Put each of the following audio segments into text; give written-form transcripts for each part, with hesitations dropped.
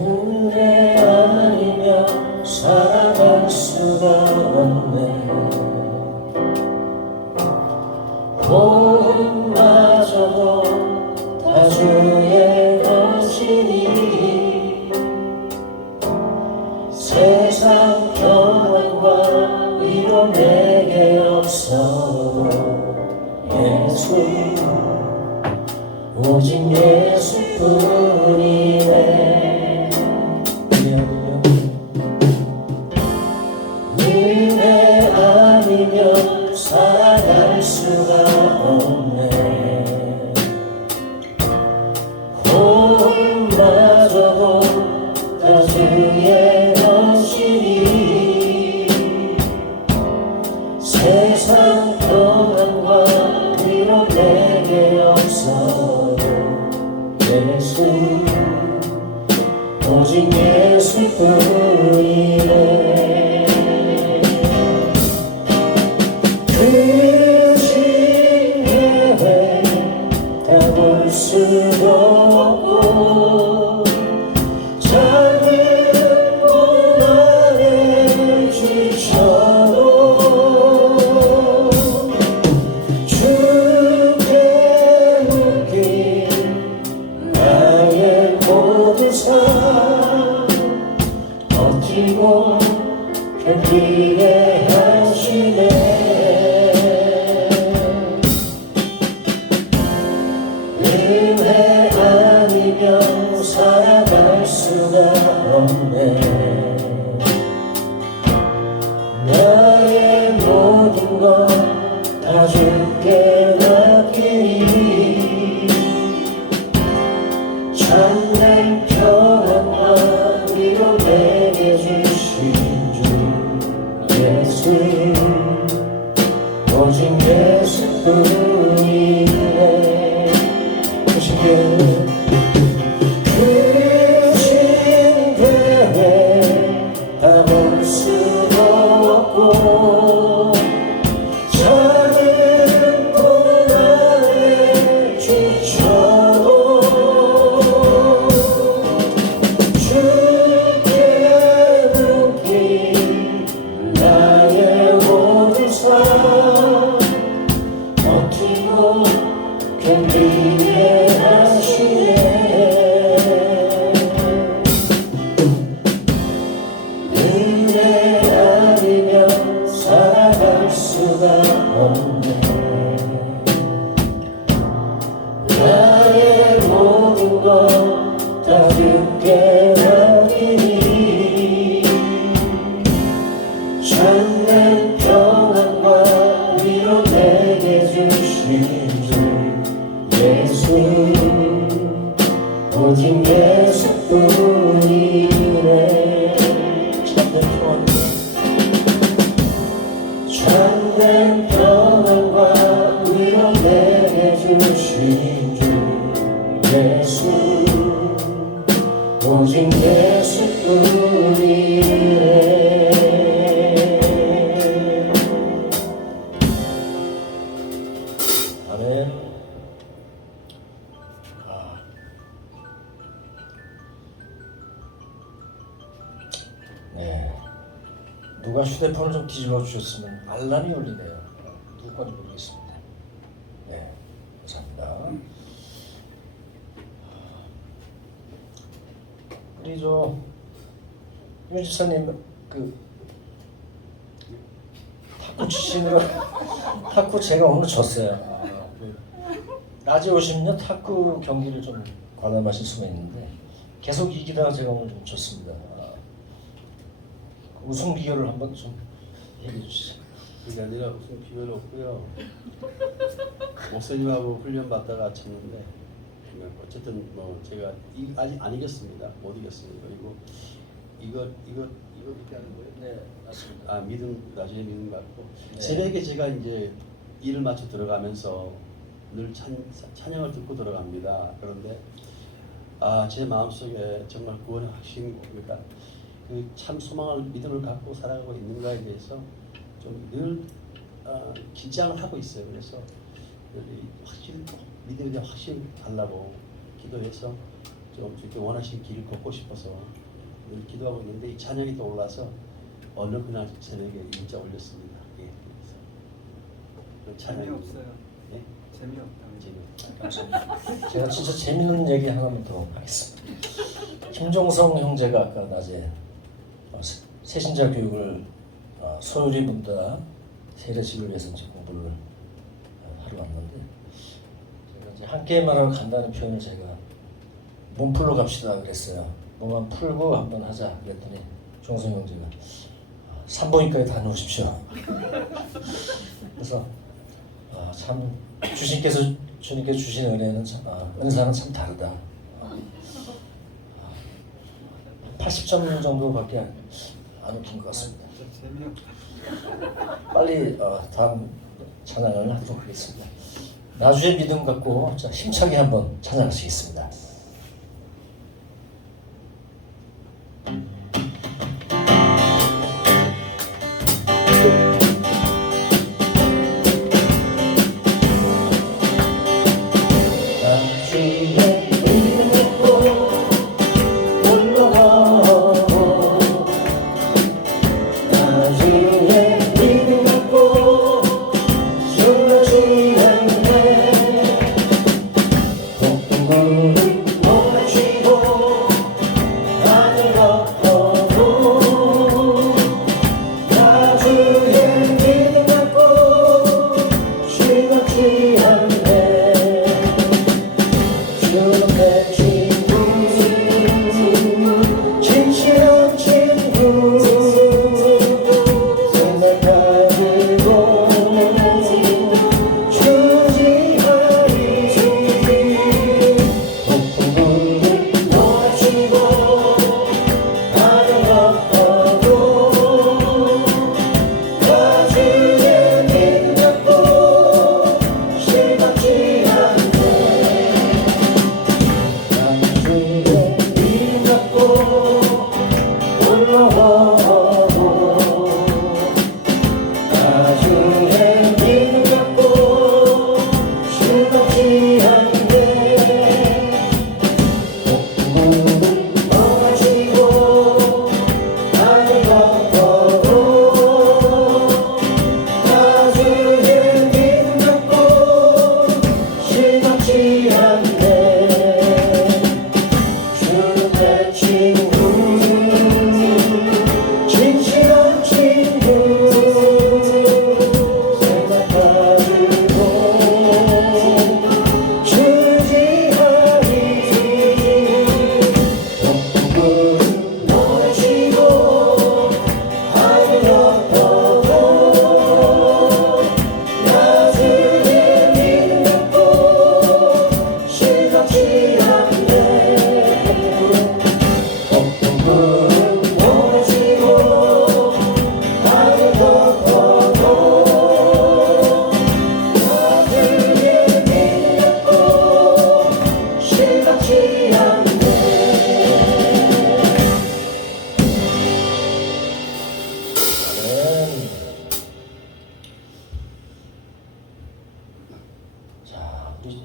은혜 아니면 살아갈 수가 없네. 고음마저도 다 주의 것이니 세상 평안과 위로 내게 없어도 예수, 오직 예수뿐이네. 은혜 아니면 살아갈 수가 없네. 고음마저도 다 주의 것이니 세상 평안과 위로 내게 없어도 예수, 오직 예수뿐이네. 수도 없고 작은 고난에 지쳐도 주께 묶인 나의 모든 삶 버티고 견디게 하시네. 은혜 아니면 살아갈 수가 없네. 나의 모든 것 다 주께 맡기니 참된 평안과 위로 내게 주신 주 예수, 오직 예수뿐이네. 주신 계획 다 볼 수도 없고 작은 고난에 지쳐도 주께 묶인 나의 모든 삶 버티고 견디게 하시네. 은혜 아니면 살아갈 수가 없네. 나의 모든 것 다 주께 맡기니 참된 평안과 위로 내게 주신 주 예수, 오직 예수뿐이네. 참된 평안과 위로 내게 주신 주 예수, 오직 예수뿐이네. 아멘. 네. 누가 휴대폰을 좀 뒤집어 주셨으면 알람이 울리네요. 누구 건지 모르겠습니다. 네, 감사합니다. 우리 윤 집사님 탁구 치시는 거 탁구 제가 오늘 졌어요. 라지오 50년 탁구 경기를 좀 관람하실 수가 있는데 계속 이기다가 제가 오늘 좀 졌습니다. 우승 비결을 한번 좀 얘기해 주시죠. 그게 아니라 무슨 비결이 없고요. 목사님하고 훈련 받다가 쳤는데 어쨌든 뭐 제가 아직 안 이겼습니다. 못 이겼습니다. 그리고 이거 이렇게 하는 거예요? 네, 맞습니다. 믿음 나중에 믿음 같고 네. 새벽에 제가 이제 일을 마쳐 들어가면서 늘 찬양을 듣고 들어갑니다. 그런데 제 마음속에 정말 구원의 확신, 그러니까 그 참 소망을 믿음을 갖고 살아가고 있는가에 대해서 좀 늘 긴장을 하고 있어요. 그래서 늘 확실히 믿음에 대한 확실히 달라고 기도해서 좀 주께 원하시는 길을 걷고 싶어서 늘 기도하고 있는데 이 찬양이 또 올라서 어느 그날 저녁에 문자 올렸습니다. 예. 그래서 재미없어요. 예? 재미없다. 재미없다. 제가 진짜 재밌는 얘기 하나만 더 하겠습니다. 김종성 형제가 아까 낮에 새신자 교육을 소율이 분다 세례식을 위해서 이제 공부를 하러 왔는데 제가 이제 함께 말하러 간다는 표현을 제가 몸풀러 갑시다 그랬어요. 몸만 풀고 한번 하자 그랬더니 종성 형제가 산부인과에 다녀오십시오. 그래서 참 주님께서 주신 은혜는 은사는 참 다르다. 80점 정도밖에 안 웃긴 것 같습니다. 진짜 재미없다. 빨리 다음 찬양을 하도록 하겠습니다. 나주의 믿음 갖고 힘차게 한번 찬양하시겠습니다.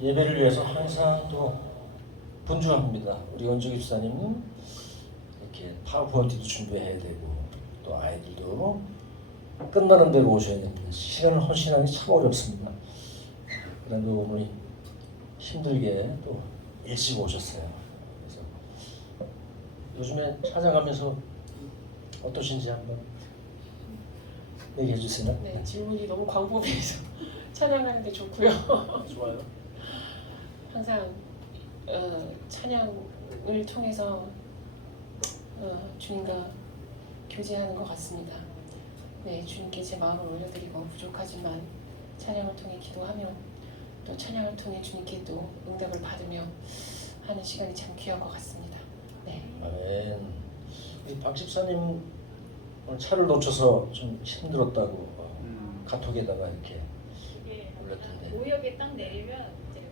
예배를 위해서 항상 또 분주합니다. 우리 원주 집사님은 이렇게 파워포인트도 준비해야 되고 또 아이들도 끝나는 대로 오셔야 됩니다. 시간을 헌신하기 참 어렵습니다. 그런데 오늘 힘들게 또 일찍 오셨어요. 그래서 요즘에 찾아가면서 어떠신지 한번 얘기해 주세요. 네, 질문이 너무 광범위해서 찬양하는데 좋고요. 좋아요. 항상 찬양을 통해서 주님과 교제하는 것 같습니다. 네, 주님께 제 마음을 올려드리고 부족하지만 찬양을 통해 기도하며 또 찬양을 통해 주님께 또 응답을 받으며 하는 시간이 참 귀한 것 같습니다. 네. 아멘. 우리 박 집사님 오늘 차를 놓쳐서 좀 힘들었다고 카톡에다가 이렇게 이게 올렸던데. 오역에 딱 내리면 이제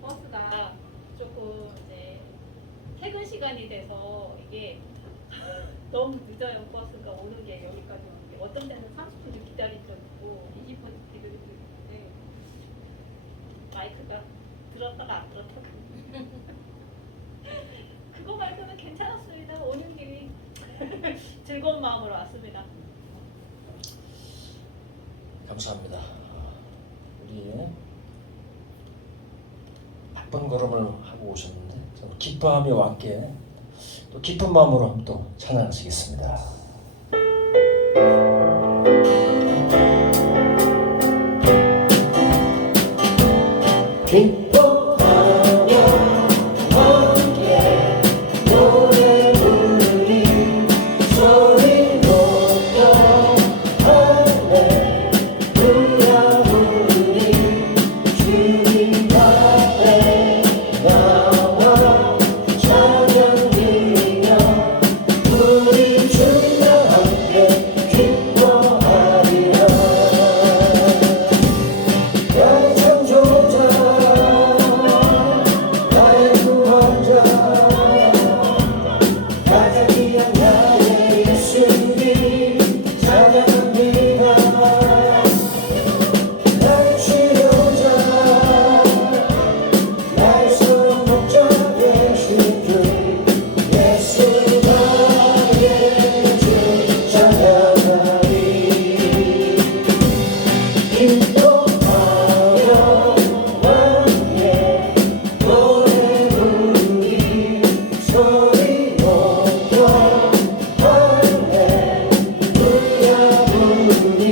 버스가 조금 이제 퇴근 시간이 돼서 이게 너무 늦어요. 버스가 오는 게 여기까지 오는 게. 어떤 때는 30분을 기다린 적 있고 20분 기다린 적 있는데 마이크가 들었다가 안 들었다가 그거 말고는 괜찮았습니다. 오는 길이 즐거운 마음으로 왔습니다. 감사합니다. 우리 바쁜 걸음을 하고 오셨는데 기뻐하며 함께 또 기쁜 마음으로 또 찬양하시겠습니다. 기뻐하며 함께 노래 부르리 소리 높여 할렐루야 부르리 주님 앞에 나와 찬양 드리며 우리 주님과 함께 기뻐하리라. 나의 창조자 나의 구원자 가장 귀한 나의 예수님 찬양합니다. 나의 치료자 나의 소원 목자 되신 주 예수 나의 주 찬양하리. 기뻐하여 함께 노래 부르리 소리 높여 할렐루야 부르리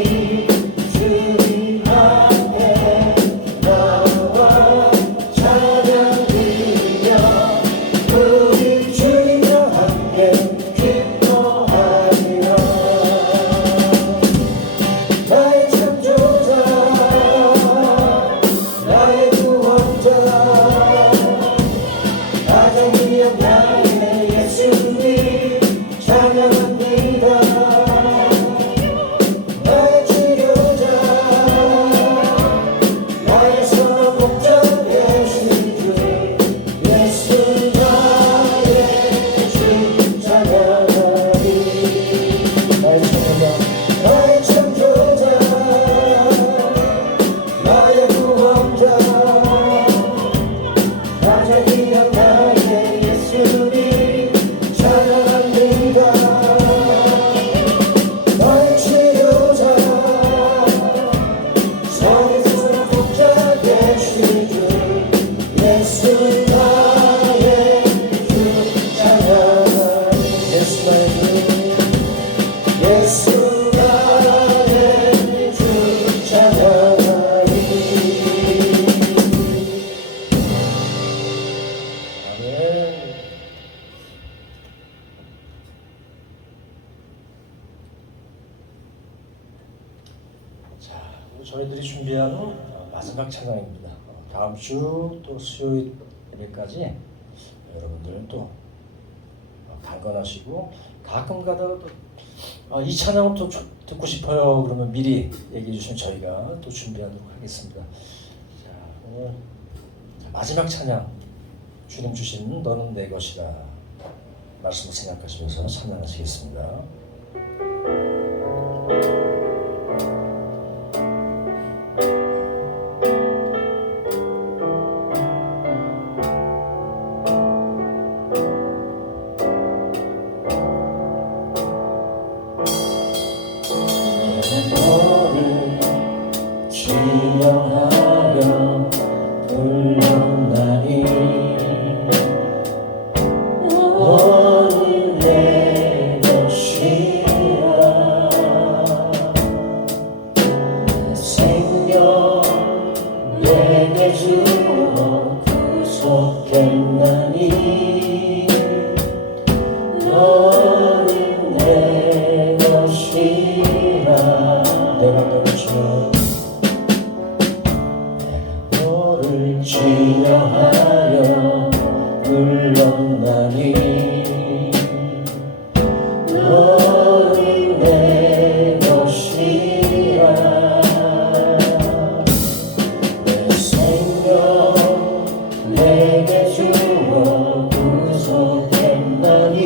주님 앞에 나와 찬양 드리며 우리 주님과 함께 기뻐하리라. 나의 창조자 나의 구원자 가장 귀한 나의 예수님 찬양합니다. 나의 치료자 나의 소원 목자 되신 주 예수 나의 주 찬양하리. 나의 창조자 나의 창조자 나의 구원자 가장 귀한 나의 예수님 찬양합니다. 나의 치료자 성에서 복자 되신 주 예수 나의 주 찬양하리. 예수 나의 주 예수 나의 주 찬양하리. 아멘. 자, 오늘 저희들이 준비하는 마지막 찬양입니다. 다음 주 또 수요일 예배까지 여러분들 또 강건하시고 가끔 가다가 또 이 찬양을 또 듣고 싶어요 그러면 미리 얘기해 주시면 저희가 또 준비하도록 하겠습니다. 자, 오늘 마지막 찬양 주님 주신 너는 내 것이다 말씀을 생각하시면서 찬양하시겠습니다. 너를 진영하여 불렀나니 너는 내 것이라. 생명 내게 주어 구속했나니 너는 내 것이라. 내가 너를 주여 너를 진영하여 불렀나니 너는 내 것이라. 내 생명 내게 주어 구속했나니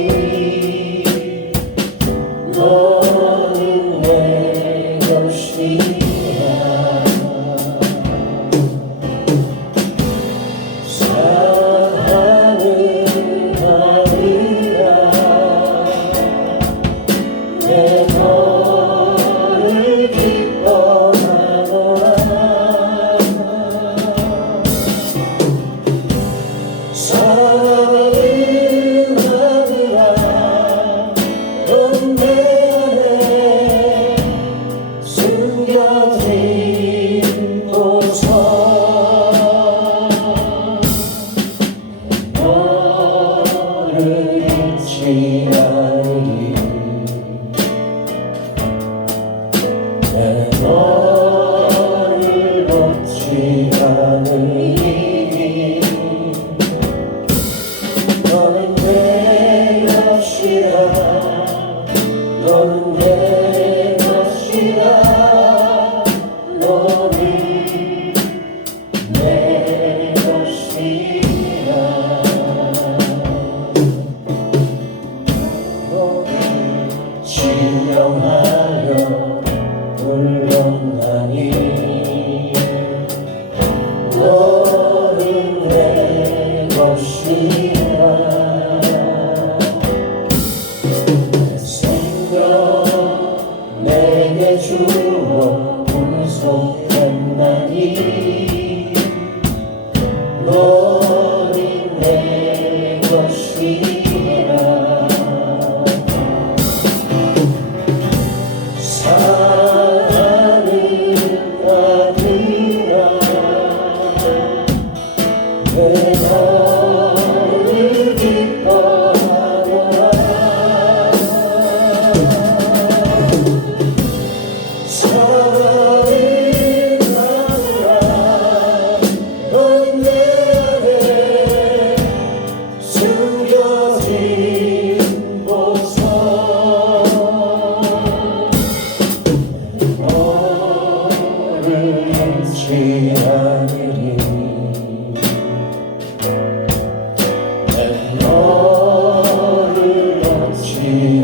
너를 놓지 않으니 너는 내 것이라 너는 내 것이라 너는 내 것이라 너를 지명하여 불렀나니 너는 내 것이라 생명 내게 주어 분속했나니 너는 내 것이라 사랑하는 아들아 내 너를 기뻐하노라 사랑하는 아들아 너는 내 안에 숨겨진 보석 너를 잃지 않으리 내 너를 놓지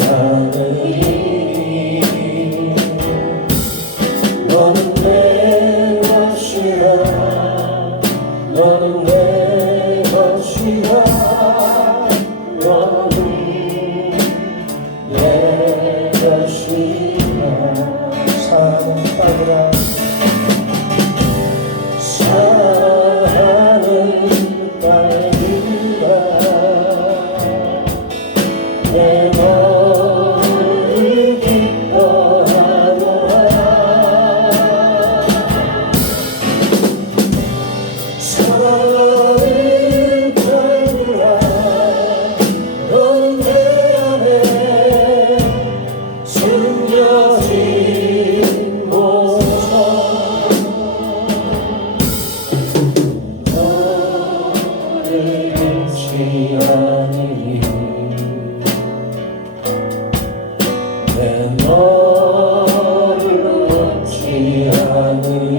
않으리 너는 내 것이라 너는 내 것이라 너는 내 것이라 사랑하는 딸들아 사랑하는 딸들아 내 너를 기뻐하노라 사랑하는 딸들아 너는 내 안에 숨겨진 보석 너를 잃지 않으리 내 너를 놓지 않으리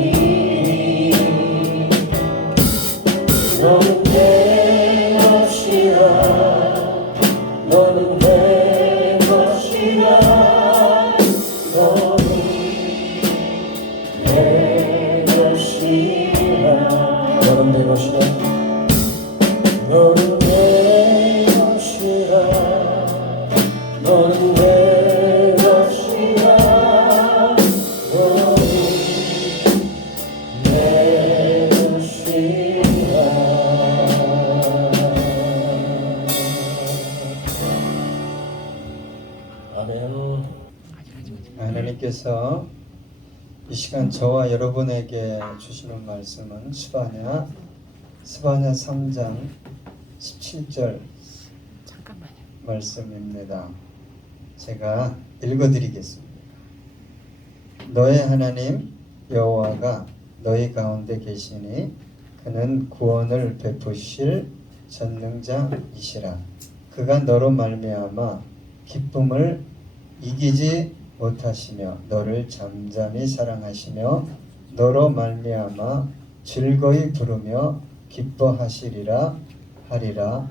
너는 내 것이라 너는 내 것이라 너는 내 것이라 너는 내 것이라 너는 내 것이라 너는 내 것이라 너는 내 것이라 아멘. 하나님께서 이 시간 저와 여러분에게 주시는 말씀은 스바냐 3장 17절 말씀입니다. 제가 읽어드리겠습니다. 너의 하나님 여호와가 너희 가운데 계시니 그는 구원을 베푸실 전능자이시라. 그가 너로 말미암아 기쁨을 이기지 못하시며 너를 잠잠히 사랑하시며 너로 말미암아 즐거이 부르며 기뻐하시리라 하리라.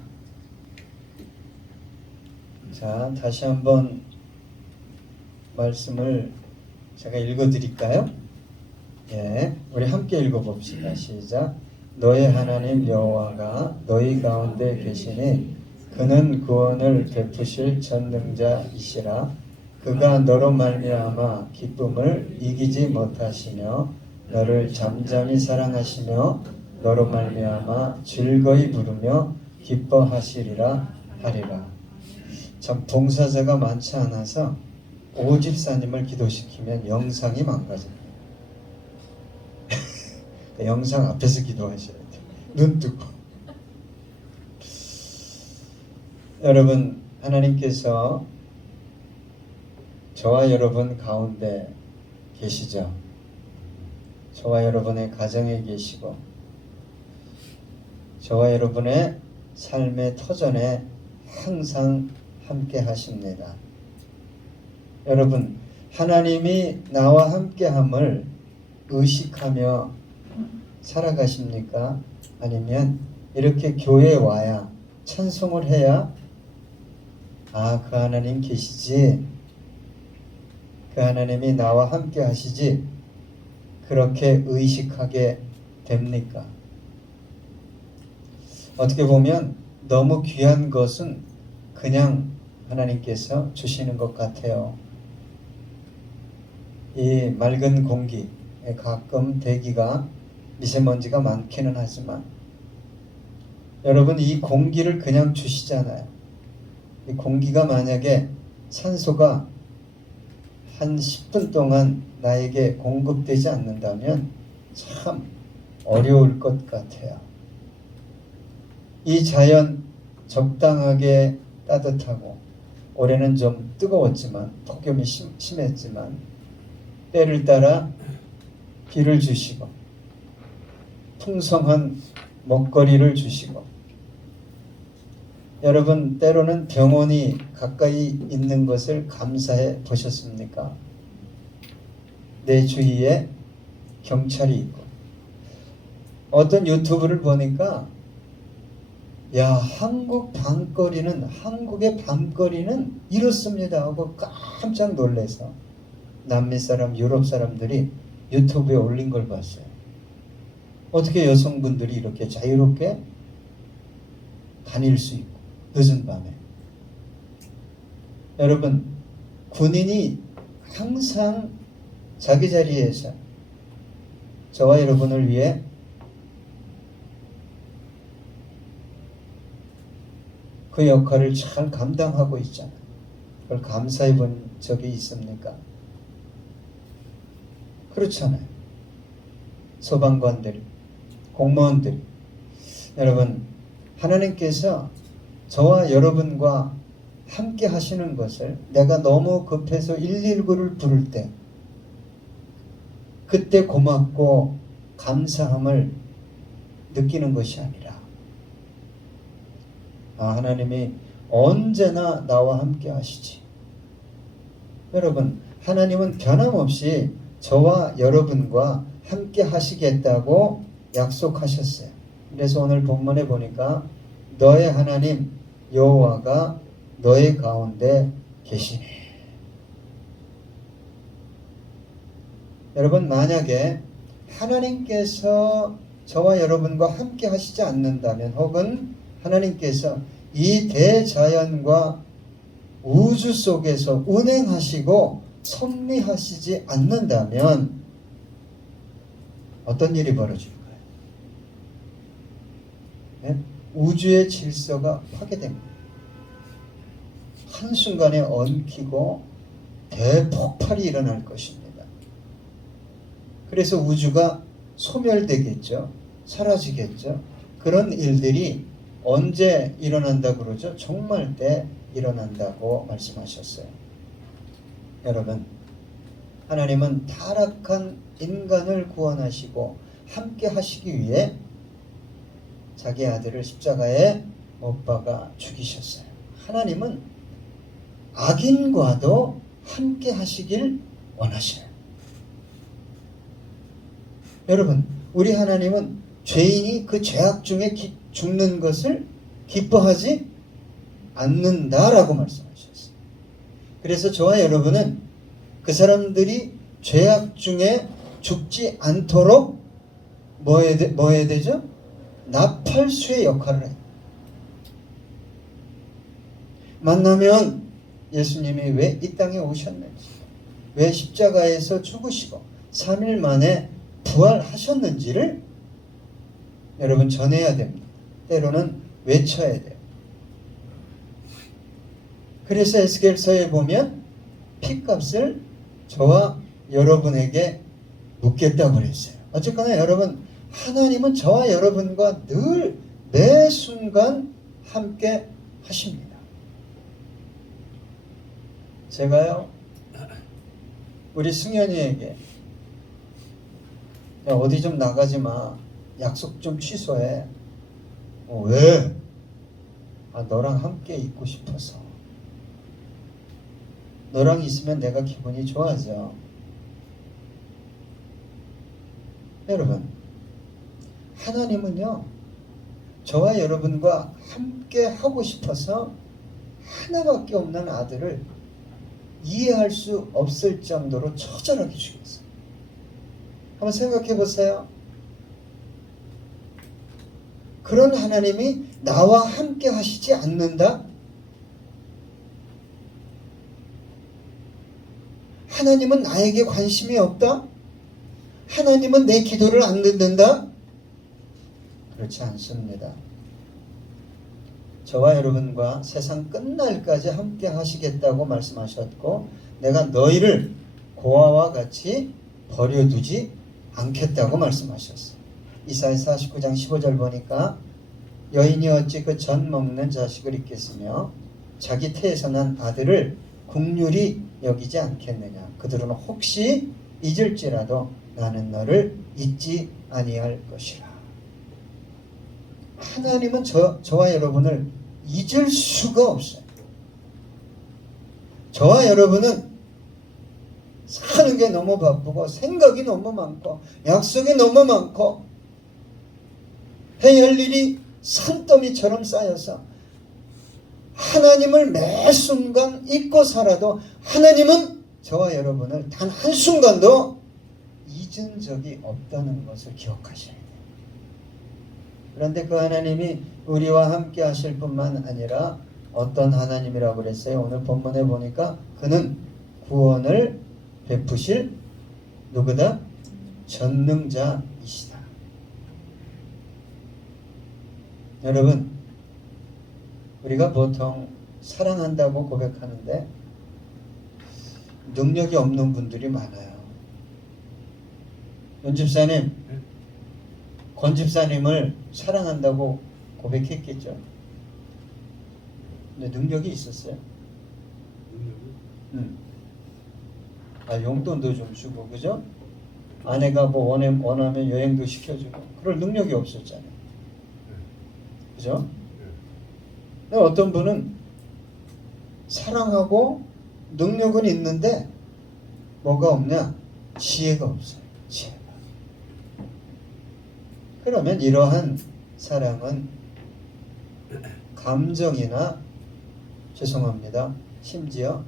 자, 다시 한번 말씀을 제가 읽어드릴까요? 예, 우리 함께 읽어봅시다. 시작. 너의 하나님 여호와가 너희 가운데 계시니 그는 구원을 베푸실 전능자이시라. 그가 너로 말미암아 기쁨을 이기지 못하시며 너를 잠잠히 사랑하시며 너로 말미암아 즐거이 부르며 기뻐하시리라 하리라. 참 봉사자가 많지 않아서 오집사님을 기도시키면 영상이 망가집니다. 영상 앞에서 기도하셔야 돼요. 눈 뜨고. 여러분, 하나님께서 저와 여러분 가운데 계시죠. 저와 여러분의 가정에 계시고 저와 여러분의 삶의 터전에 항상 함께 하십니다. 여러분, 하나님이 나와 함께함을 의식하며 살아가십니까? 아니면 이렇게 교회에 와야 찬송을 해야 그 하나님 계시지, 그 하나님이 나와 함께 하시지, 그렇게 의식하게 됩니까? 어떻게 보면 너무 귀한 것은 그냥 하나님께서 주시는 것 같아요. 이 맑은 공기에 가끔 대기가 미세먼지가 많기는 하지만 여러분, 이 공기를 그냥 주시잖아요. 이 공기가 만약에 산소가 한 10분 동안 나에게 공급되지 않는다면 참 어려울 것 같아요. 이 자연 적당하게 따뜻하고, 올해는 좀 뜨거웠지만 폭염이 심했지만 때를 따라 비를 주시고 풍성한 먹거리를 주시고, 여러분 때로는 병원이 가까이 있는 것을 감사해 보셨습니까? 내 주위에 경찰이 있고, 어떤 유튜브를 보니까 한국의 밤거리는 이렇습니다 하고 깜짝 놀라서 남미 사람, 유럽 사람들이 유튜브에 올린 걸 봤어요. 어떻게 여성분들이 이렇게 자유롭게 다닐 수 있고, 늦은 밤에. 여러분, 군인이 항상 자기 자리에서 저와 여러분을 위해 그 역할을 잘 감당하고 있잖아요. 그걸 감사해 본 적이 있습니까? 그렇잖아요. 소방관들, 공무원들, 여러분, 하나님께서 저와 여러분과 함께 하시는 것을 내가 너무 급해서 119를 부를 때 그때 고맙고 감사함을 느끼는 것이 아니라 하나님이 언제나 나와 함께 하시지. 여러분, 하나님은 변함없이 저와 여러분과 함께 하시겠다고 약속하셨어요. 그래서 오늘 본문에 보니까 너의 하나님 여호와가 너의 가운데 계시니. 여러분, 만약에 하나님께서 저와 여러분과 함께 하시지 않는다면, 혹은 하나님께서 이 대자연과 우주 속에서 운행하시고 섭리하시지 않는다면 어떤 일이 벌어질까요? 네? 우주의 질서가 파괴됩니다. 한순간에 엉키고 대폭발이 일어날 것입니다. 그래서 우주가 소멸되겠죠. 사라지겠죠. 그런 일들이 언제 일어난다고 그러죠? 종말 때 일어난다고 말씀하셨어요. 여러분, 하나님은 타락한 인간을 구원하시고 함께 하시기 위해 자기 아들을 십자가에 못 박아 죽이셨어요. 하나님은 악인과도 함께 하시길 원하셔요. 여러분, 우리 하나님은 죄인이 그 죄악 중에 죽는 것을 기뻐하지 않는다라고 말씀하셨어요. 그래서 저와 여러분은 그 사람들이 죄악 중에 죽지 않도록 뭐 해야 되죠? 나팔수의 역할을 해요. 만나면 예수님이 왜 이 땅에 오셨는지, 왜 십자가에서 죽으시고 3일 만에 부활하셨는지를 여러분 전해야 됩니다. 때로는 외쳐야 돼요. 그래서 에스겔서에 보면 핏값을 저와 여러분에게 묻겠다고 그랬어요. 어쨌거나 여러분, 하나님은 저와 여러분과 늘 매 순간 함께 하십니다. 제가요, 우리 승현이에게 야, 어디 좀 나가지 마. 약속 좀 취소해. 왜? 너랑 함께 있고 싶어서. 너랑 있으면 내가 기분이 좋아져. 여러분, 하나님은요, 저와 여러분과 함께 하고 싶어서 하나밖에 없는 아들을 이해할 수 없을 정도로 처절하게 죽였어요. 한번 생각해 보세요. 그런 하나님이 나와 함께 하시지 않는다? 하나님은 나에게 관심이 없다? 하나님은 내 기도를 안 듣는다? 그렇지 않습니다. 저와 여러분과 세상 끝날까지 함께 하시겠다고 말씀하셨고, 내가 너희를 고아와 같이 버려두지 않겠다고 말씀하셨어요. 이사야 49장 15절 보니까 여인이 어찌 그 젖 먹는 자식을 잊겠으며 자기 태에서 난 아들을 긍휼히 여기지 않겠느냐. 그들은 혹시 잊을지라도 나는 너를 잊지 아니할 것이라. 하나님은 저와 여러분을 잊을 수가 없어요. 저와 여러분은 사는 게 너무 바쁘고 생각이 너무 많고 약속이 너무 많고 해야 할 일이 산더미처럼 쌓여서 하나님을 매 순간 잊고 살아도 하나님은 저와 여러분을 단 한순간도 잊은 적이 없다는 것을 기억하셔야 돼요. 그런데 그 하나님이 우리와 함께 하실 뿐만 아니라 어떤 하나님이라고 그랬어요? 오늘 본문에 보니까 그는 구원을 베푸실 누구다? 전능자이시다. 여러분, 우리가 보통 사랑한다고 고백하는데 능력이 없는 분들이 많아요. 윤 집사님, 권 집사님을 사랑한다고 고백했겠죠. 근데 능력이 있었어요. 용돈도 좀 주고, 그죠? 아내가 뭐 원하면 여행도 시켜주고, 그럴 능력이 없었잖아요. 그죠? 근데 어떤 분은 사랑하고 능력은 있는데 뭐가 없냐? 지혜가 없어요. 지혜가. 그러면 이러한 사랑은 감정이나, 죄송합니다, 심지어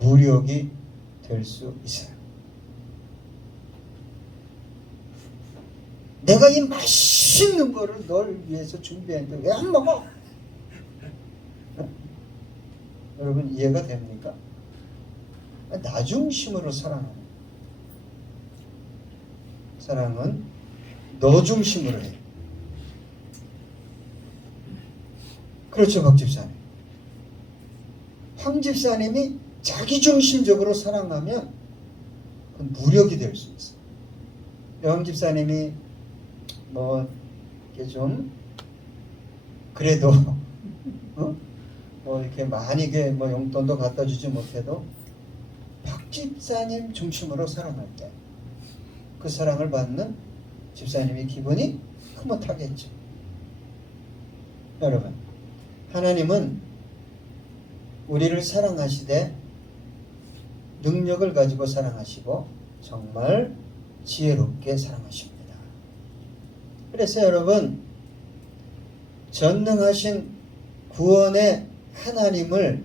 무력이 될 수 있어요. 내가 이 맛있는 거를 널 위해서 준비했는데 왜 안 먹어? 여러분 이해가 됩니까? 나 중심으로 사랑하는 거예요. 사랑은 너 중심으로 해요. 그렇죠, 박 집사님. 황 집사님이 자기 중심적으로 사랑하면 그건 무력이 될 수 있어요. 황 집사님이 뭐 이렇게 좀 그래도 뭐 이렇게 많이 뭐 용돈도 갖다 주지 못해도 박 집사님 중심으로 사랑할 때 그 사랑을 받는 집사님의 기분이 흐뭇하겠죠. 여러분, 하나님은 우리를 사랑하시되 능력을 가지고 사랑하시고 정말 지혜롭게 사랑하십니다. 그래서 여러분, 전능하신 구원의 하나님을,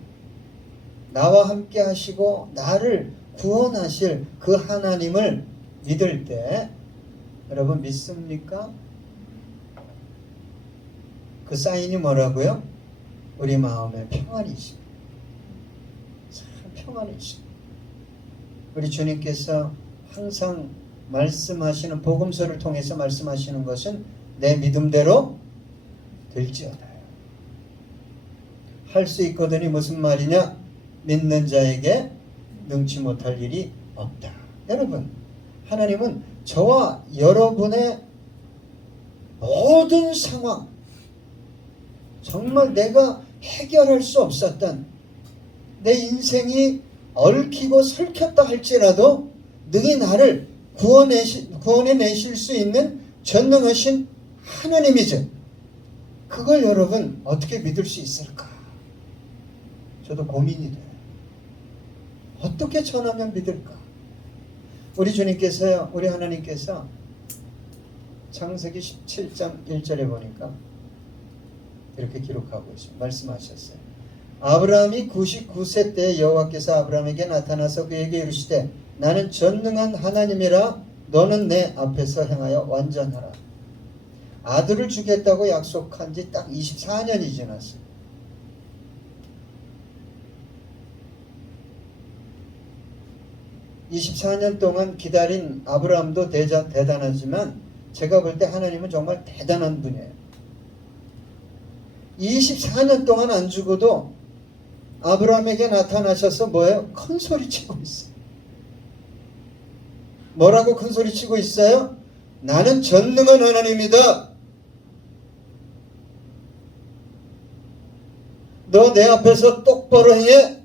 나와 함께 하시고 나를 구원하실 그 하나님을 믿을 때 여러분 믿습니까? 그 사인이 뭐라고요? 우리 마음에 평안이 있습니다. 참 평안이 있습니다. 우리 주님께서 항상 말씀하시는, 복음서를 통해서 말씀하시는 것은 내 믿음대로 될지어다요. 할 수 있거든이 무슨 말이냐? 믿는 자에게 능치 못할 일이 없다. 여러분, 하나님은 저와 여러분의 모든 상황, 정말 내가 해결할 수 없었던 내 인생이 얽히고 설켰다 할지라도 능히 나를 구원해내실 수 있는 전능하신 하나님이죠. 그걸 여러분 어떻게 믿을 수 있을까? 저도 고민이 돼요. 어떻게 전하면 믿을까? 우리 주님께서요, 우리 하나님께서 창세기 17장 1절에 보니까 이렇게 기록하고 있어요. 말씀하셨어요. 아브라함이 99세 때 여호와께서 아브라함에게 나타나서 그에게 이르시되 나는 전능한 하나님이라 너는 내 앞에서 행하여 완전하라. 아들을 주겠다고 약속한 지 딱 24년이 지났어요. (24년) 동안 기다린 아브라함도 대단하지만 제가 볼 때 하나님은 정말 대단한 분이에요. 24년 동안 안 죽어도 아브라함에게 나타나셔서 뭐예요? 큰 소리 치고 있어요. 뭐라고 큰 소리 치고 있어요? 나는 전능한 하나님이다. 너 내 앞에서 똑바로 행해.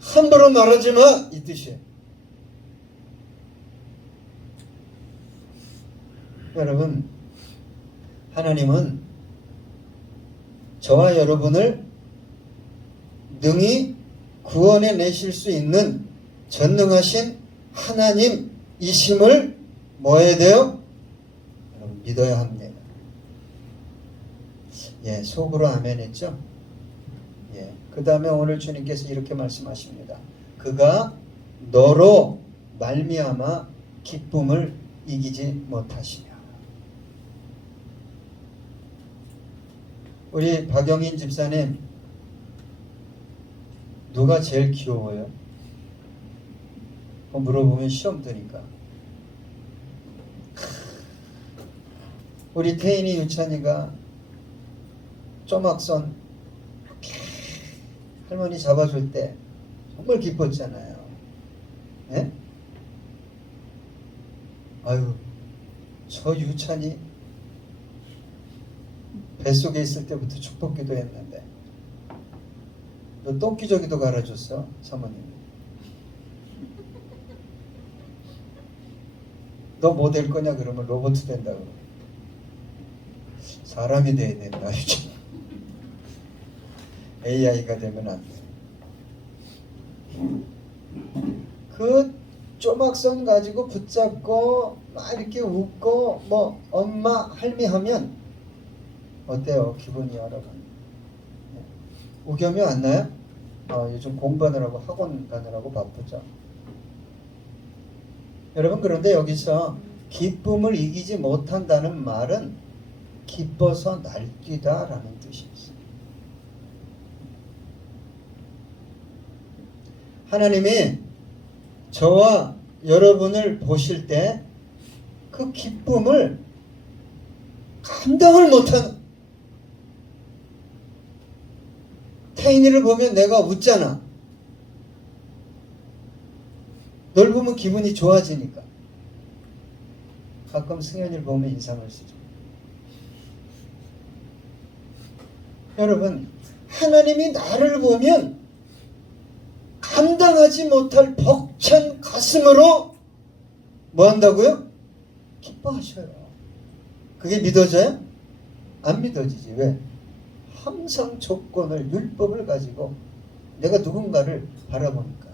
함부로 말하지 마. 이 뜻이에요. 여러분, 하나님은 저와 여러분을 능히 구원해 내실 수 있는 전능하신 하나님이심을 뭐 해야 돼요? 여러분 믿어야 합니다. 예, 속으로 아멘 했죠? 예. 그 다음에 오늘 주님께서 이렇게 말씀하십니다. 그가 너로 말미암아 기쁨을 이기지 못하시냐. 우리 박영인 집사님 누가 제일 귀여워요? 물어보면 시험 드니까. 우리 태인이 유찬이가 쪼막선 할머니 잡아줄 때 정말 기뻤잖아요. 예? 아유, 저 유찬이 뱃속에 있을 때부터 축복기도 했는데 너 똥기저귀도 갈아줬어 사모님이. 너 뭐 될 거냐 그러면 로봇 된다고. 사람이 돼야 된다. AI가 되면 안 돼. 그 쪼막선 가지고 붙잡고 막 이렇게 웃고 뭐 엄마 할미 하면 어때요 기분이 여러분? 우겸이 왔나요? 요즘 공부하느라고 학원 가느라고 바쁘죠. 여러분, 그런데 여기서 기쁨을 이기지 못한다는 말은 기뻐서 날뛰다 라는 뜻이 있어요. 하나님이 저와 여러분을 보실 때 그 기쁨을 감당을 못하는, 태인이를 보면 내가 웃잖아. 널 보면 기분이 좋아지니까. 가끔 승현이를 보면 인상을 쓰죠. 여러분, 하나님이 나를 보면 감당하지 못할 벅찬 가슴으로 뭐 한다고요? 기뻐하셔요. 그게 믿어져요? 안 믿어지지. 왜? 항상 조건을, 율법을 가지고 내가 누군가를 바라보니까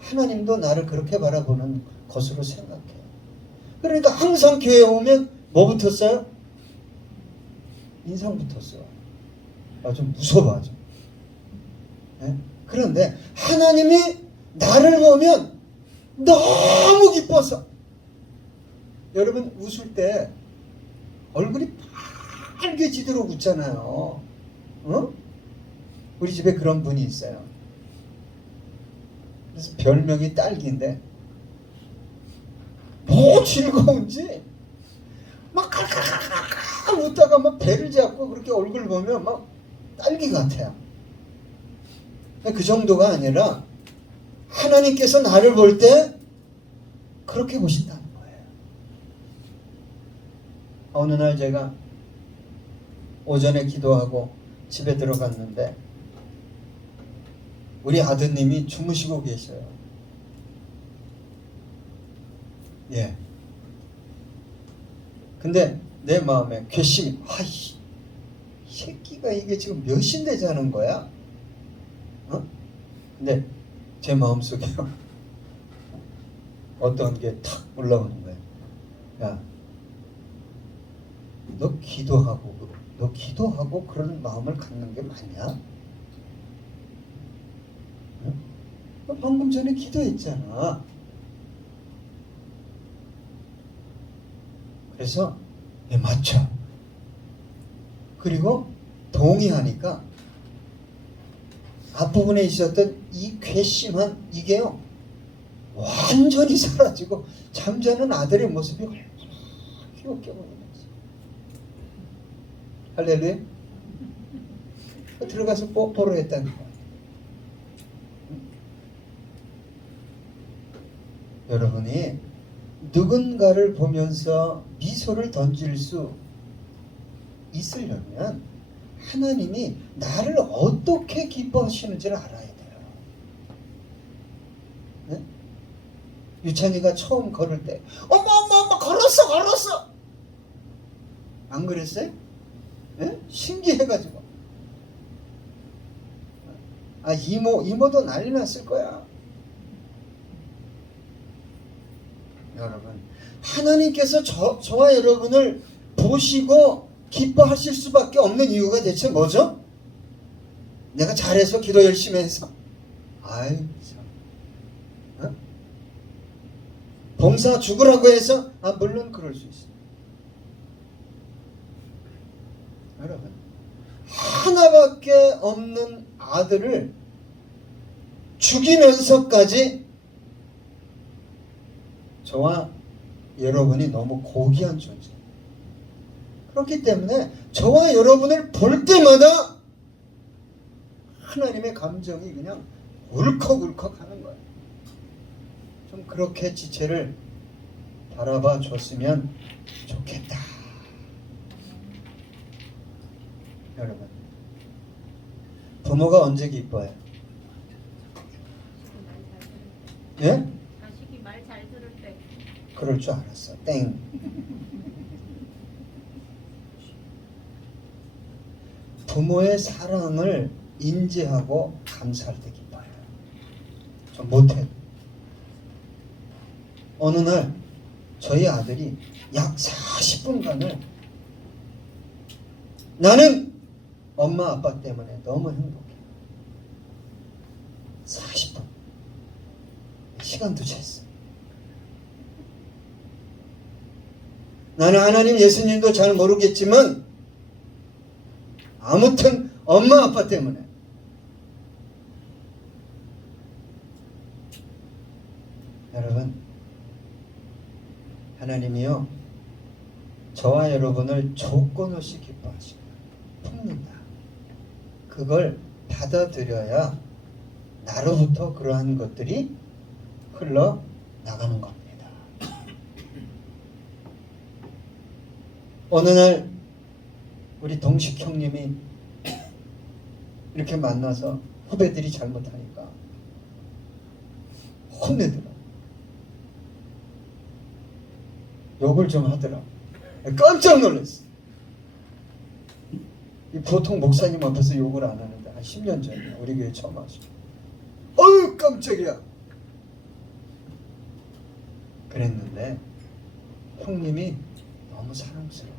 하나님도 나를 그렇게 바라보는 것으로 생각해요. 그러니까 항상 교회에 오면 뭐 붙었어요? 인상 붙었어. 좀 무서워. 좀. 네? 그런데 하나님이 나를 보면 너무 기뻐서, 여러분 웃을 때 얼굴이 빨개지도록 웃잖아요. 어? 우리 집에 그런 분이 있어요. 그래서 별명이 딸기인데 뭐 즐거운지 막 칼칼칼칼 웃다가 막 배를 잡고 그렇게 얼굴 보면 막 딸기 같아요. 그 정도가 아니라 하나님께서 나를 볼 때 그렇게 보신다는 거예요. 어느 날 제가 오전에 기도하고 집에 들어갔는데 우리 아드님이 주무시고 계셔요. 예. 근데 내 마음에 괘씸이, 아이, 이 새끼가 이게 지금 몇인데 자는 거야? 어? 근데 제 마음속에 어떤 게 탁 올라오는 거야. 야, 너 기도하고 그런 마음을 갖는 게 맞냐? 응? 너 방금 전에 기도했잖아. 그래서 예, 맞죠. 그리고 동의하니까 앞부분에 있었던 이 괘씸한 이게요 완전히 사라지고 잠자는 아들의 모습이 얼마나 귀엽게 보이는지. 할렐루야. 들어가서 뽀뽀를 했다는 거야. 여러분이 누군가를 보면서 미소를 던질 수 있으려면 하나님이 나를 어떻게 기뻐하시는지를 알아야 돼요. 네? 유찬이가 처음 걸을 때 엄마 걸었어 안 그랬어요? 네? 신기해가지고 이모도 난리 났을 거야. 여러분, 하나님께서 저와 여러분을 보시고 기뻐하실 수밖에 없는 이유가 대체 뭐죠? 내가 잘해서 기도 열심히 해서? 아이 참. 어? 봉사 죽으라고 해서? 물론 그럴 수 있어요. 여러분, 하나밖에 없는 아들을 죽이면서까지 저와 여러분이 너무 고귀한 존재. 그렇기 때문에 저와 여러분을 볼 때마다 하나님의 감정이 그냥 울컥울컥 하는 거예요. 좀 그렇게 지체를 바라봐 줬으면 좋겠다. 여러분, 부모가 언제 기뻐해요? 예? 자식이 말 잘 들을 때. 그럴 줄 알았어. 땡. 부모의 사랑을 인지하고 감사할 때 기뻐해요. 좀 못해. 어느 날 저희 아들이 약 40분간을 나는 엄마 아빠 때문에 너무 행복해. 40분. 시간도 쟀어. 나는 하나님 예수님도 잘 모르겠지만 아무튼 엄마 아빠 때문에. 여러분, 하나님이요 저와 여러분을 조건 없이 기뻐하시고 품는다. 그걸 받아들여야 나로부터 그러한 것들이 흘러나가는 겁니다. 어느 날 우리 동식 형님이 이렇게 만나서 후배들이 잘못하니까 혼내더라. 욕을 좀 하더라. 깜짝 놀랐어. 보통 목사님 앞에서 욕을 안 하는데 한 10년 전에 우리 교회 처음 하시고 어휴 깜짝이야. 그랬는데 형님이 너무 사랑스러워.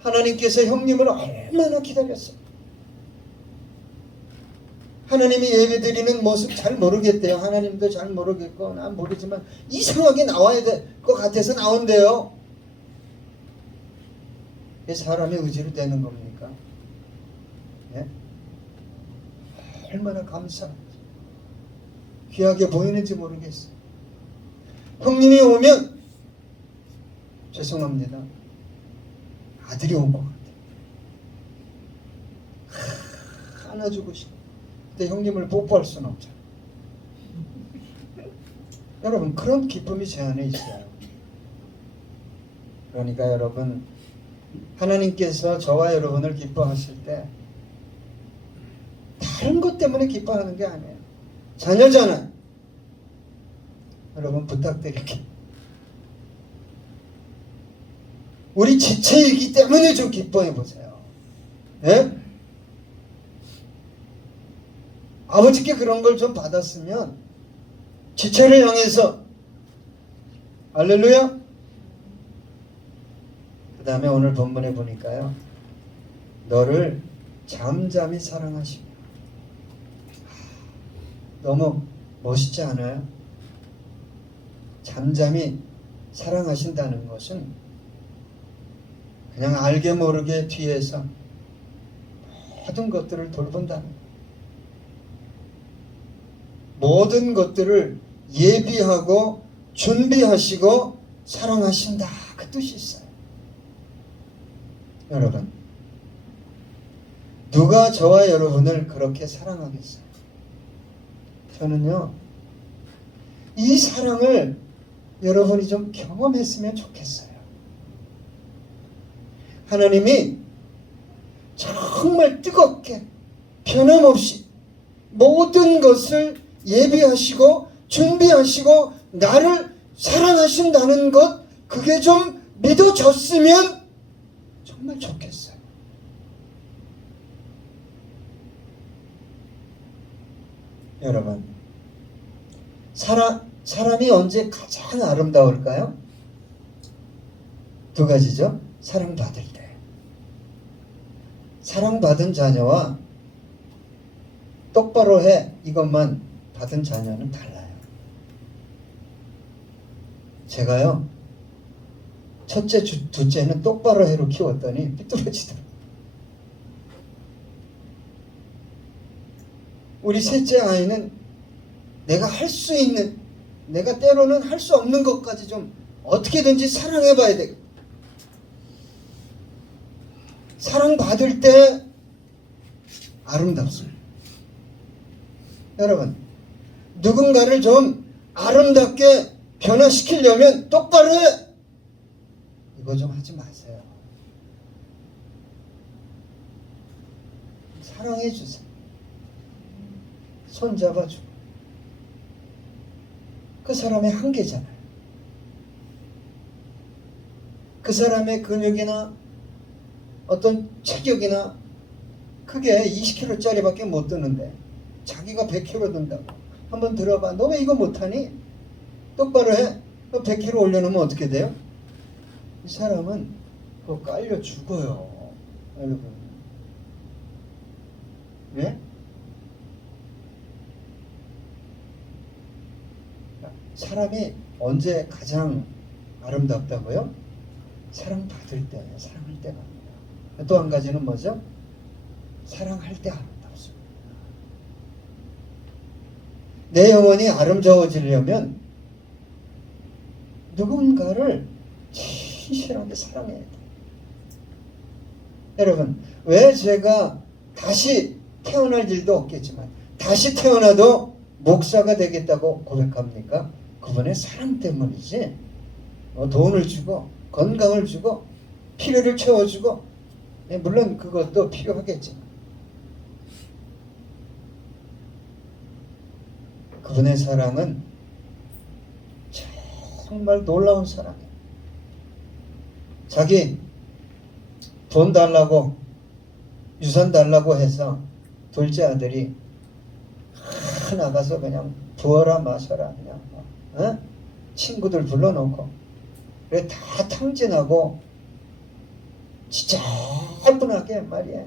하나님께서 형님을 얼마나 기다렸어. 하나님이 예배드리는 모습 잘 모르겠대요. 하나님도 잘 모르겠고 난 모르지만 이상하게 나와야 될 것 같아서 나온대요. 이게 사람의 의지로 되는 겁니까? 예? 얼마나 감사한지. 귀하게 보이는지 모르겠어. 형님이 오면 죄송합니다. 아들이 온 것 같아. 안아주고 싶어. 근데 형님을 뽀뽀할 수는 없잖아. 여러분, 그런 기쁨이 제 안에 있어요. 그러니까 여러분, 하나님께서 저와 여러분을 기뻐하실 때 다른 것 때문에 기뻐하는 게 아니에요. 자녀잖아요. 여러분 부탁드릴게요. 우리 지체이기 때문에 좀 기뻐해 보세요. 예? 아버지께 그런 걸 좀 받았으면 지체를 향해서 할렐루야. 그 다음에 오늘 본문에 보니까요, 너를 잠잠히 사랑하시며. 너무 멋있지 않아요? 잠잠히 사랑하신다는 것은 그냥 알게 모르게 뒤에서 모든 것들을 돌본다는 거예요. 모든 것들을 예비하고 준비하시고 사랑하신다, 그 뜻이 있어요. 여러분, 누가 저와 여러분을 그렇게 사랑하겠어요? 저는요, 이 사랑을 여러분이 좀 경험했으면 좋겠어요. 하나님이 정말 뜨겁게 변함없이 모든 것을 예비하시고 준비하시고 나를 사랑하신다는 것, 그게 좀 믿어졌으면 정말 좋겠어요. 여러분, 사람이 언제 가장 아름다울까요? 두 가지죠. 사랑받을 때. 사랑받은 자녀와 똑바로 해 이것만 받은 자녀는 달라요. 제가요, 첫째, 둘째는 똑바로 해로 키웠더니 삐뚤어지더라고요. 우리 셋째 아이는 내가 할 수 있는, 내가 때로는 할 수 없는 것까지 좀 어떻게든지 사랑해봐야 돼. 사랑받을 때 아름답습니다. 여러분, 누군가를 좀 아름답게 변화시키려면 똑바로 해. 이거 좀 하지 마세요. 사랑해 주세요. 손 잡아주고. 그 사람의 한계잖아요. 그 사람의 근육이나 어떤 체격이나 그게 20kg짜리밖에 못 드는데 자기가 100kg 든다고. 한번 들어봐. 너 왜 이거 못하니? 똑바로 해. 너 100kg 올려놓으면 어떻게 돼요? 이 사람은 그거 깔려 죽어요. 여러분. 예? 사람이 언제 가장 아름답다고요? 사랑받을 때, 사랑할 때가 아니라. 또 한 가지는 뭐죠? 사랑할 때 아름답습니다. 내 영혼이 아름다워지려면 누군가를 진실하게 사랑해야 돼요. 여러분, 왜 제가 다시 태어날 일도 없겠지만 다시 태어나도 목사가 되겠다고 고백합니까? 그분의 사랑 때문이지. 돈을 주고 건강을 주고 필요를 채워주고, 물론 그것도 필요하겠지만 그분의 사랑은 정말 놀라운 사랑이에요. 자기 돈 달라고, 유산 달라고 해서 둘째 아들이 나가서 그냥 부어라 마셔라 그냥 친구들 불러놓고 그래 다 탕진하고 지저분하게 말이야.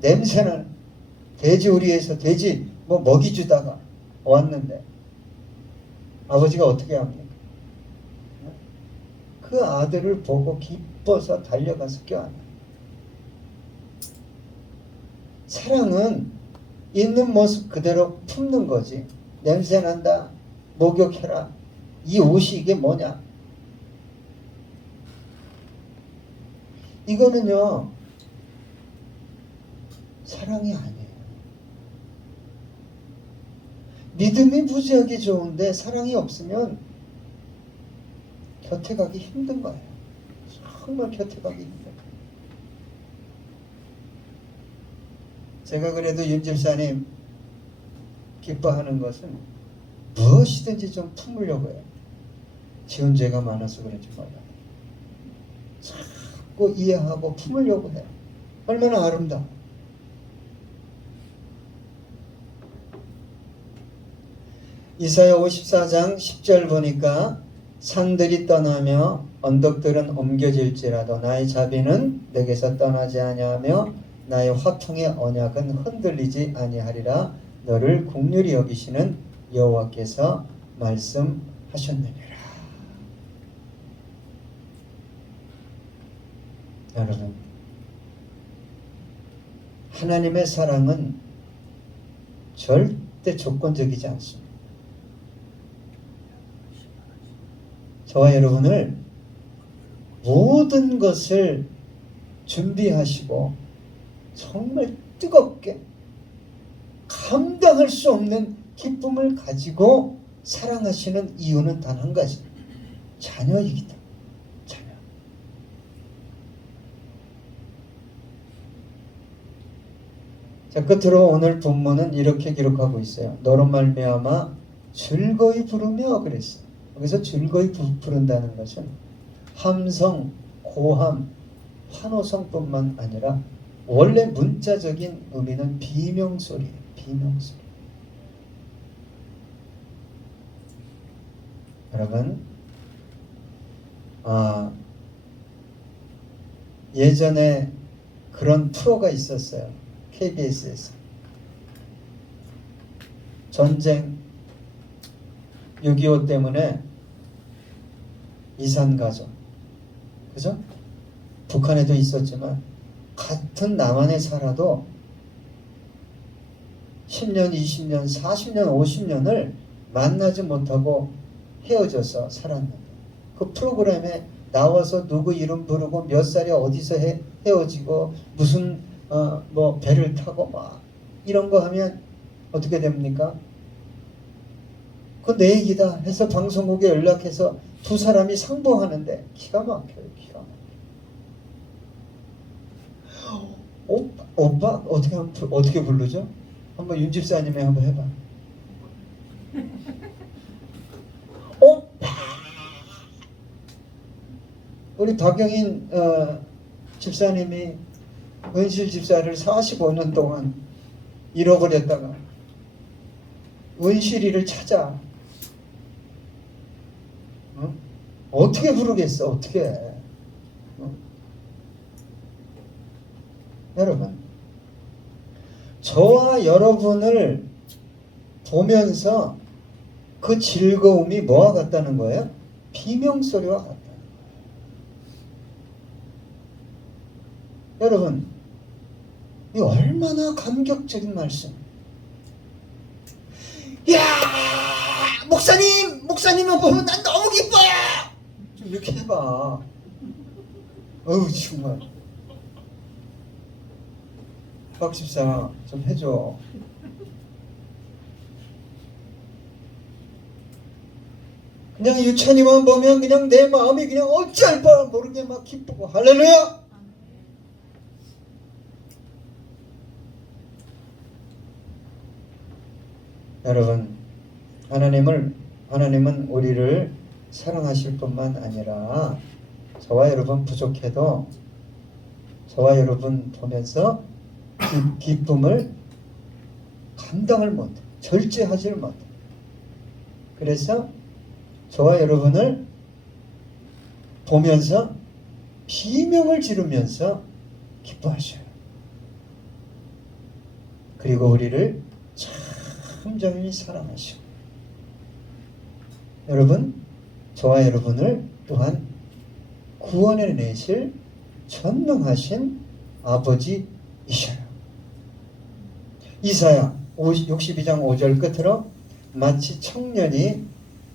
냄새나는 돼지우리에서 돼지 뭐 먹이 주다가 왔는데 아버지가 어떻게 합니까? 그 아들을 보고 기뻐서 달려가서 껴안아요. 사랑은 있는 모습 그대로 품는 거지. 냄새난다, 목욕해라, 이 옷이 이게 뭐냐? 이거는요 사랑이 아니에요. 믿음이 무지하게 좋은데 사랑이 없으면 곁에 가기 힘든 거예요. 정말 곁에 가기 힘들어요. 제가 그래도 윤 집사님 기뻐하는 것은 무엇이든지 좀 품으려고 해요. 지은 죄가 많아서 그런지 몰라요. 자꾸 이해하고 품으려고 해요. 얼마나 아름다워. 이사야 54장 10절 보니까 산들이 떠나며 언덕들은 옮겨질지라도 나의 자비는 내게서 떠나지 아니하며 나의 화통의 언약은 흔들리지 아니하리라. 너를 긍휼히 여기시는 여호와께서 말씀하셨느니라. 여러분, 하나님의 사랑은 절대 조건적이지 않습니다. 저와 여러분을 모든 것을 준비하시고 정말 뜨겁게 감당할 수 없는 기쁨을 가지고 사랑하시는 이유는 단 한 가지, 자녀이기 때문에. 자녀. 자, 끝으로 오늘 본문은 이렇게 기록하고 있어요. 너로 말미암아 즐거이 부르며 그랬어요. 여기서 즐거이 부른다는 것은 함성, 고함, 환호성뿐만 아니라 원래 문자적인 의미는 비명소리예요. 비명소리. 여러분, 예전에 그런 프로가 있었어요. KBS에서. 전쟁 6.25 때문에 이산가족, 그죠? 북한에도 있었지만 같은 남한에 살아도 10년, 20년, 40년, 50년을 만나지 못하고 헤어져서 살았는데 그 프로그램에 나와서 누구 이름 부르고 몇 살에 어디서 헤어지고 무슨 뭐 배를 타고 막 이런 거 하면 어떻게 됩니까? 그 내 얘기다 해서 방송국에 연락해서 두 사람이 상봉하는데 기가 막혀요. 기가 막혀요. 오빠 어떻게 부르죠? 한번 윤 집사님이 한번 해봐. 오빠. 우리 박영인 집사님이 은실 집사를 45년 동안 잃어버렸다가 은실이를 찾아. 어떻게 부르겠어? 어떻게? 여러분, 저와 여러분을 보면서 그 즐거움이 뭐와 같다는 거예요? 비명소리와 같다는 거예요. 여러분, 이 얼마나 감격적인 말씀. 야, 목사님을 보면 난 너무 기뻐요. 좀 이렇게 해봐. 어우 정말. 박 집사 좀 해줘. 그냥 유찬이만 보면 그냥 내 마음이 그냥 어찌할 바 모르게 막 기쁘고 할렐루야. 여러분, 하나님은 우리를 사랑하실 뿐만 아니라 저와 여러분 부족해도 저와 여러분 보면서 기쁨을 감당을 못해, 절제하지를 못해. 그래서 저와 여러분을 보면서 비명을 지르면서 기뻐하셔요. 그리고 우리를 참정히 사랑하시고, 여러분, 저와 여러분을 또한 구원해 내실 전능하신 아버지이셔요. 이사야 62장 5절 끝으로 마치 청년이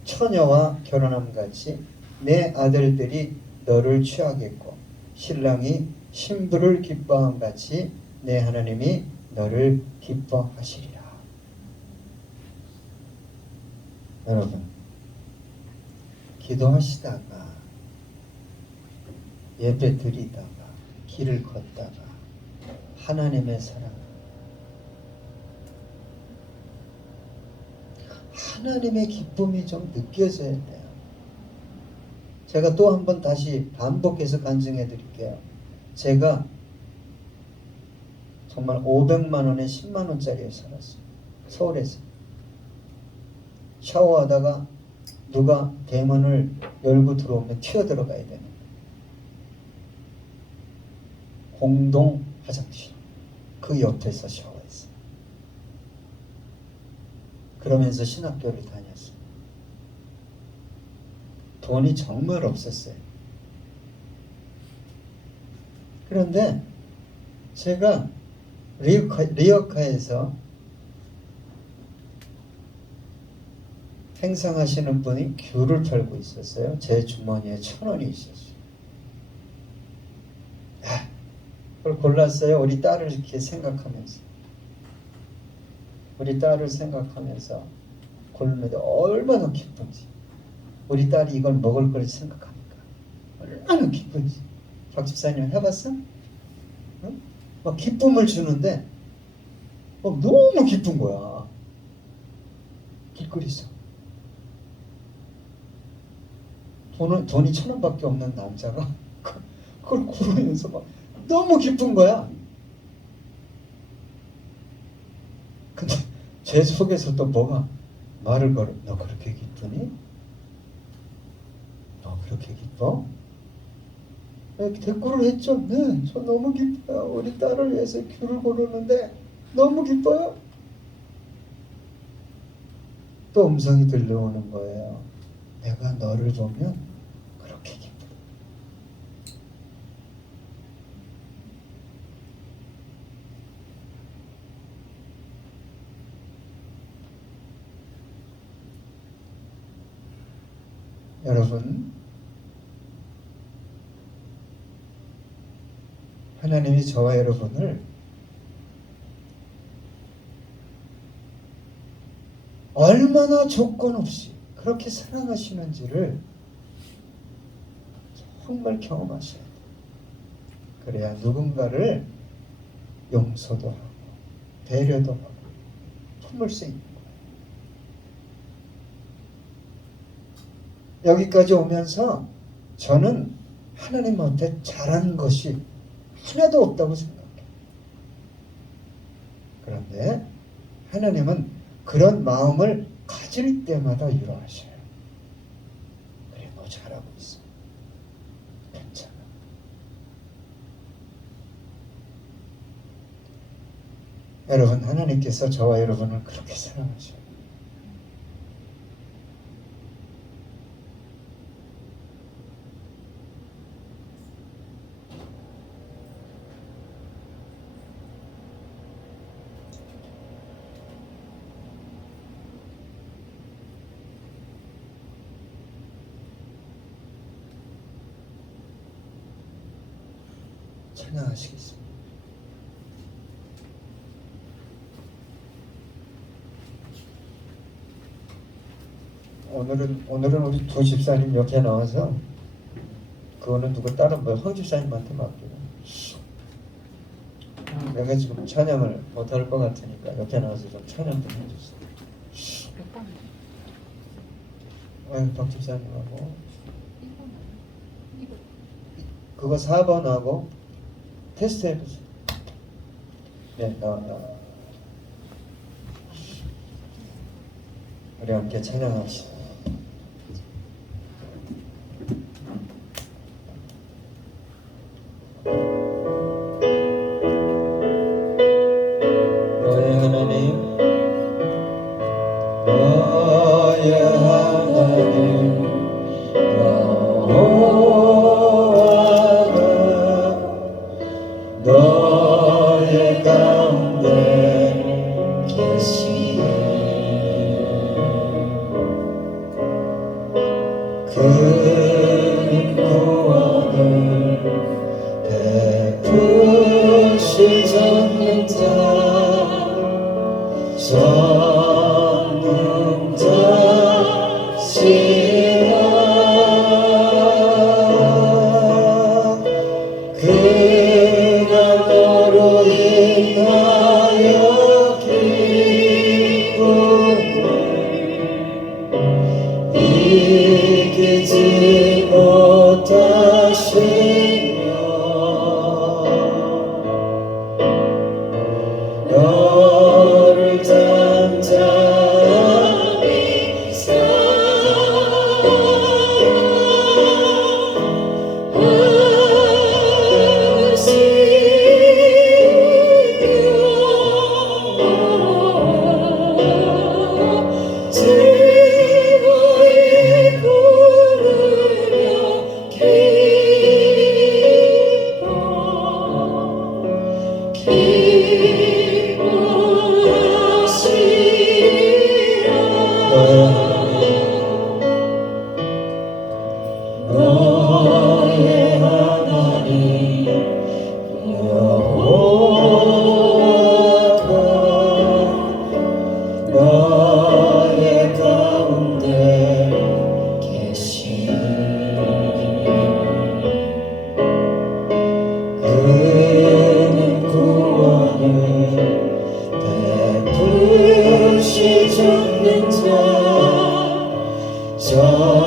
처녀와 결혼함 같이 내 아들들이 너를 취하겠고 신랑이 신부를 기뻐함 같이 내 하나님이 너를 기뻐하시리라. 여러분, 기도하시다가 예배 드리다가 길을 걷다가 하나님의 사랑, 하나님의 기쁨이 좀 느껴져야 돼요. 제가 또 한 번 다시 반복해서 간증해 드릴게요. 제가 정말 500만 원에 10만 원짜리에 살았어요. 서울에서. 샤워하다가 누가 대문을 열고 들어오면 튀어 들어가야 되는 공동 화장실. 그 옆에서 샤워했어요. 그러면서 신학교를 다녔어요. 돈이 정말 없었어요. 그런데 제가 리어카에서 행상하시는 분이 귤을 팔고 있었어요. 제 주머니에 1,000원이 있었어요. 그걸 골랐어요. 우리 딸을 이렇게 생각하면서. 우리 딸을 생각하면서 고르는데 얼마나 기쁜지. 우리 딸이 이걸 먹을 걸 생각하니까 얼마나 기쁜지. 박 집사님 해봤어? 응? 막 기쁨을 주는데 너무 기쁜 거야. 길거리에서. 돈이 1,000원밖에 없는 남자가 그걸 고르면서 막 너무 기쁜 거야. 근데 제 속에서 또 뭐가 말을 걸어. 너 그렇게 기쁘니? 너 그렇게 기뻐? 대꾸를 했죠. 네, 저 너무 기뻐요. 우리 딸을 위해서 귤을 고르는데 너무 기뻐요. 또 음성이 들려오는 거예요. 내가 너를 보면 그렇게 기뻐. 여러분, 하나님이 저와 여러분을 얼마나 조건 없이 그렇게 사랑하시는지를 정말 경험하셔야 돼요. 그래야 누군가를 용서도 하고 배려도 하고 품을 수 있는 거예요. 여기까지 오면서 저는 하나님 앞에 잘한 것이 하나도 없다고 생각해요. 그런데 하나님은 그런 마음을 가질 때마다 위로하셔요. 그래, 너 잘하고 있어. 괜찮아. 여러분, 하나님께서 저와 여러분을 그렇게 사랑하셔요. 찬양하시겠습니다. 오늘은 우리 두 집사님 옆에 나와서 그거는 누구 다른 황 집사님한테 맡기고 내가 지금 찬양을 못할 것 같으니까 옆에 나와서 좀 찬양 좀 해주세요. 박 집사님하고 그거 4번하고 테스트 해보세요. 네, 우리 함께 찬양합시다. 너의 하나님, 너의 하나님, 여호와가 너의 가운데 계시네. 그 구원을 베푸시는 자 전능자시라. 그가 너로 인하여 기쁨을 저